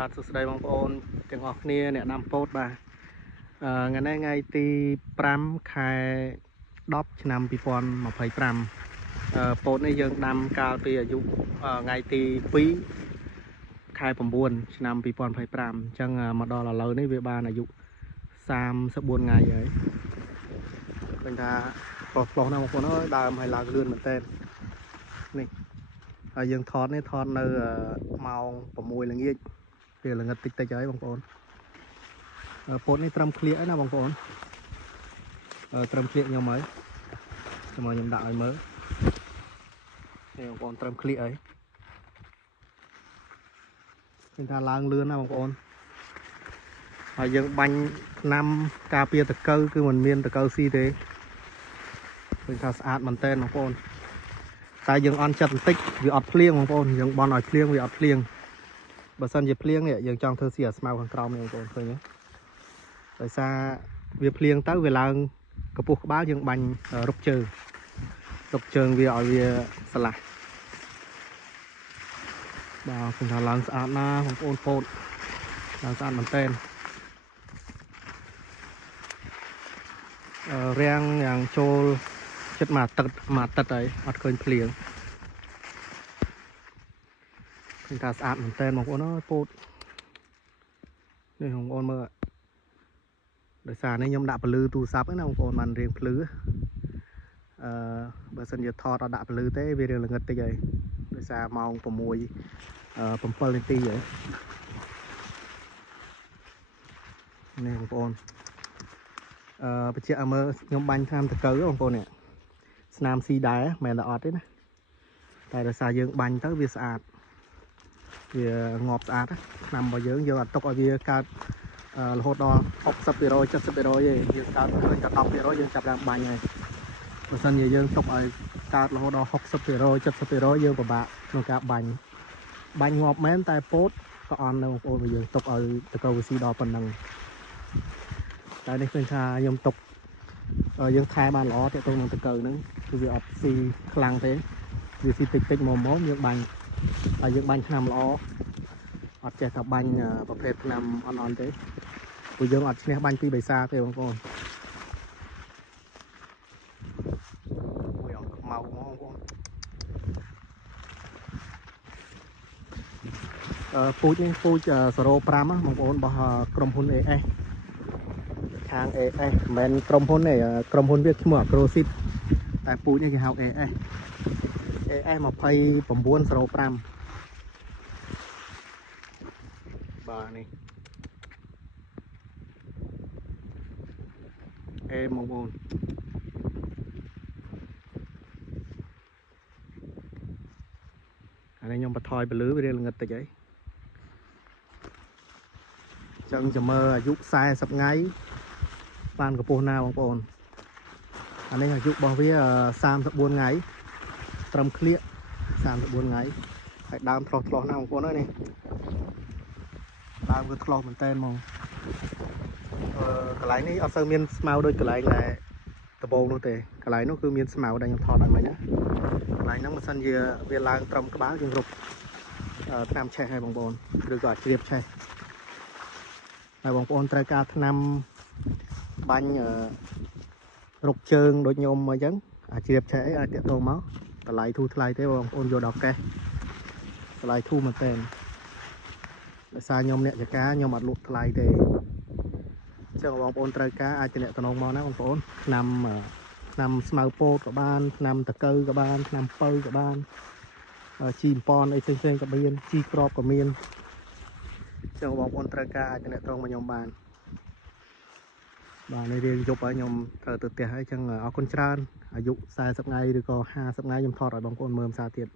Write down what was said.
បាទសួស្តីបងប្អូនទាំងអស់គ្នាអ្នកដាំពោតបាទថ្ងៃនេះថ្ងៃទី5ខែ10ឆ្នាំ2025ពោតនេះយើងដាំកាលពីអាយុថ្ងៃទី2ខែ9ឆ្នាំ2025អញ្ចឹងមកដល់ឥឡូវនេះវាបានអាយុ34ថ្ងៃហើយឃើញថាប្រុសណាស់បងប្អូនអើយដើមឲ្យឡើងលឿនមែនតើនេះហើយយើងថតនៅម៉ោង6ល្ងាចពេលល្ងិតតិចហើយបងប្អូនពោតនេះត្រឹមក្លៀកណាបងប្អូនត្រឹមក្លៀកខ្ញុំហើយខ្ញុំដាក់ឲ្យមើលនេះបងប្អូនត្រឹមក្លៀកហើយឃើញថាឡើងលឿនណាបងប្អូនហើយយើងបាញ់ថ្នាំការពារតកូវគឺមិនមានតកូវស៊ីទេឃើញថាស្អាតមែនតើបងប្អូនតែយើងអន់ចិត្តបន្តិចវាអត់ភ្លៀងបងប្អូនយើងបន់ឲ្យភ្លៀងវាអត់ភ្លៀងបើសិនជាភ្លៀងយើងចង់ធ្វើស៊ីអាស្មៅខាងក្រោមនេះបងប្អូនឃើញទេដោយសារវាភ្លៀងទៅវាឡើងកម្ពស់ក្បាលយើងបាញ់រុកជើងវាឲ្យវាស្លាស់បាទឃើញថាឡើងស្អាតណាស់បងប្អូនពោតឡើងស្អាតមែនតើរាំងយ៉ាងចូលចិត្តមួយអាទិត្យហើយអត់ឃើញភ្លៀងឃើញថាស្អាតមែនតើបងប្អូនអើយពោតនេះបងប្អូនមើលដោយសារនេះខ្ញុំដាក់ពលឺទូរស័ព្ទណាបងប្អូនបានរៀងភ្លឺបើសិនជាថតអត់ដាក់ពលឺទេវារៀងល្ងិតតិចហើយដោយសារម៉ោង6 7នាទីហើយនេះបងប្អូនបញ្ជាក់ឲ្យមើលខ្ញុំបាញ់ថ្នាំតកូវបងប្អូននេះស្នាមស៊ីដែរមិនមែនតែអត់ទេណាតែដោយសារយើងបាញ់ទៅវាស្អាតវាងាប់ស្អាតថ្នាំរបស់យើងអត់ទុកឲ្យវាកើតរហូតដល់ 60% 70% ទេយើងកើតឃើញតែ 10% យើងចាប់ដើមបាញ់ហើយបើសិនជាយើងទុកឲ្យកើតរហូតដល់ 60% 70% យើងពិបាកក្នុងការបាញ់ងាប់មែនតែពោតក៏អន់ដែរបងប្អូនបើយើងទុកឲ្យតកូវវាស៊ីដល់ប៉ុណ្ណឹងតែនេះឃើញថាខ្ញុំទុកយើងថែបានល្អទាក់ទងនឹងតកូវហ្នឹងគឺវាអត់ស៊ីខ្លាំងទេវាស៊ីតិចៗមកយើងបាញ់ហើយយើងបាញ់ថ្នាំល្អអត់ចេះតែបាញ់ប្រភេទថ្នាំអន់ទេព្រោះយើងអត់ឈ្នះបាញ់ពីបិសាទេបងប្អូនមួយអង្ខ្មៅហ្មងបងប្អូនពូជនេះពូជ05បងប្អូនរបស់ក្រុមហ៊ុន AS ខាង AS មិនមែនក្រុមហ៊ុនទេក្រុមហ៊ុនវាឈ្មោះ Agrosip តែពូជនេះគេហៅ AS 2905បាទនេះបងប្អូនអានេះខ្ញុំបន្ថយពលឺវារៀងល្ងិតតិចហើយចឹងចាំមើលអាយុ40ថ្ងៃបានកម្ពស់ណាបងប្អូនអានេះអាយុរបស់វា34ថ្ងៃត្រឹមក្លៀក34ថ្ងៃហើយដើមឆ្លោះណាបងប្អូនអើយនេះដើមវាឆ្លោះមែនតើហ្មងកន្លែងនេះអត់សូវមានស្មៅដូចកន្លែងដែលដំបូងនោះទេកន្លែងនោះគឺមានស្មៅដែលខ្ញុំថតឲ្យមិញណាកន្លែងហ្នឹងមិនសិនជាវាឡើងត្រឹមក្បាលយើងរុបថ្នាំឆេះឲ្យបងប្អូនឬក៏ជ្រាបឆេះហើយបងប្អូនត្រូវការថ្នាំបាញ់រុកជើងដូចខ្ញុំអញ្ចឹងអាជ្រាបឆេះអីអាចតាក់ទងមកតម្លៃធូរថ្លៃទេបងប្អូនយកដល់កេះតម្លៃធូរមែនតើដោយសារខ្ញុំអ្នកចការខ្ញុំអត់លក់ថ្លៃទេអញ្ចឹងបងប្អូនត្រូវការអាចតំណតំណងមកណាបងប្អូនថ្នាំស្មៅពោតក៏បានថ្នាំតកូវក៏បានថ្នាំពៅក៏បានជីបំពន់អីផ្សេងក៏មានជីក្របក៏មានអញ្ចឹងបងប្អូនត្រូវការអាចតំណតំណងមកខ្ញុំបានបាទនេះរៀងយប់ហើយខ្ញុំត្រូវទៅផ្ទះហើយអញ្ចឹងអរគុណច្រើនអាយុ40ថ្ងៃឬក៏50ថ្ងៃខ្ញុំថតឲ្យបងប្អូនមើលភាសាទៀត